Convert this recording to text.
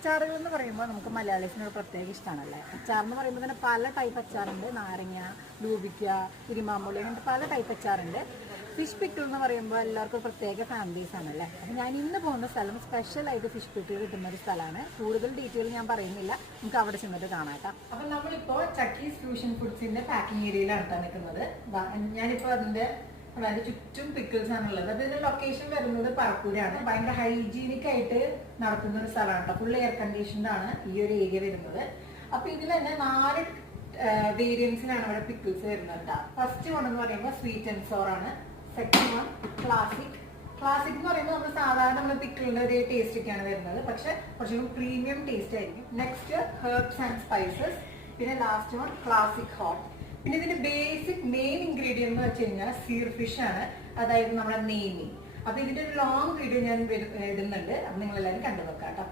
അച്ചാറുകൾ എന്ന് പറയുമ്പോൾ നമുക്ക് മലയാളീസിനൊരു പ്രത്യേക ഇഷ്ടമാണല്ലേ. അച്ചാർ എന്ന് പറയുമ്പോൾ തന്നെ പല ടൈപ്പ് അച്ചാറുണ്ട്. നാരങ്ങ, ലൂബിക്ക, തിരുമാമ്പുളി, അങ്ങനത്തെ പല ടൈപ്പ് അച്ചാറുണ്ട്. ഫിഷ് പിക്കിൾ എന്ന് പറയുമ്പോൾ എല്ലാവർക്കും പ്രത്യേക ഫാമിലീസ് ആണല്ലേ. അപ്പം ഞാൻ ഇന്ന് പോകുന്ന സ്ഥലം സ്പെഷ്യലായിട്ട് ഫിഷ് പിക്കിൾ കിട്ടുന്ന ഒരു സ്ഥലമാണ്. കൂടുതൽ ഡീറ്റെയിൽ ഞാൻ പറയുന്നില്ല, നമുക്ക് അവിടെ ചെന്നിട്ട് കാണാം കേട്ടോ. അപ്പം നമ്മളിപ്പോൾ ചക്കീസ് ഫ്യൂഷൻ ഫുഡ്സിന്റെ പാക്കിംഗ് ഏരിയയിലാണ് നിൽക്കുന്നത്. ഞാനിപ്പോൾ അതിന്റെ ചുറ്റും പിക്കിൾസ് ആണുള്ളത്. അതിന്റെ ലൊക്കേഷൻ വരുന്നത് പറപ്പൂരാണ്. ഭയങ്കര ഹൈജീനിക് ആയിട്ട് നടത്തുന്ന ഒരു സ്ഥലമാണ് കേട്ടോ. ഫുൾ എയർ കണ്ടീഷൻഡ് ആണ് ഈ ഒരു ഏരിയ വരുന്നത്. അപ്പൊ ഇതിൽ തന്നെ 4 വേരിയൻസിനാണ് ഇവിടെ പിക്കിൾസ് വരുന്നത് കേട്ടോ. ഫസ്റ്റ് വൺ എന്ന് പറയുമ്പോൾ സ്വീറ്റ് ആൻഡ് സോർ ആണ്. Second one classic. ക്ലാസിക് എന്ന് പറയുമ്പോൾ നമ്മൾ സാധാരണ നമ്മൾ പിക്കിളിന്റെ ഒരു ടേസ്റ്റ് ഒക്കെയാണ് വരുന്നത്, പക്ഷെ കുറച്ചും പ്രീമിയം ടേസ്റ്റ് ആയിരിക്കും. Next herbs and spices. പിന്നെ ലാസ്റ്റ് വൺ ക്ലാസിക് ഹോട്ട്. പിന്നെ ഇതിന്റെ ബേസിക് മെയിൻ ഇൻഗ്രീഡിയന്റ് എന്ന് വെച്ച് കഴിഞ്ഞാൽ സീർ ഫിഷ് ആണ്, അതായത് നമ്മുടെ നെയ്മീൻ. അപ്പൊ ഇതിന്റെ ഒരു ലോങ് വീഡിയോ ഞാൻ ഇടുന്നുണ്ട്, അപ്പൊ നിങ്ങൾ എല്ലാവരും കണ്ടു നോക്കാം കേട്ടോ.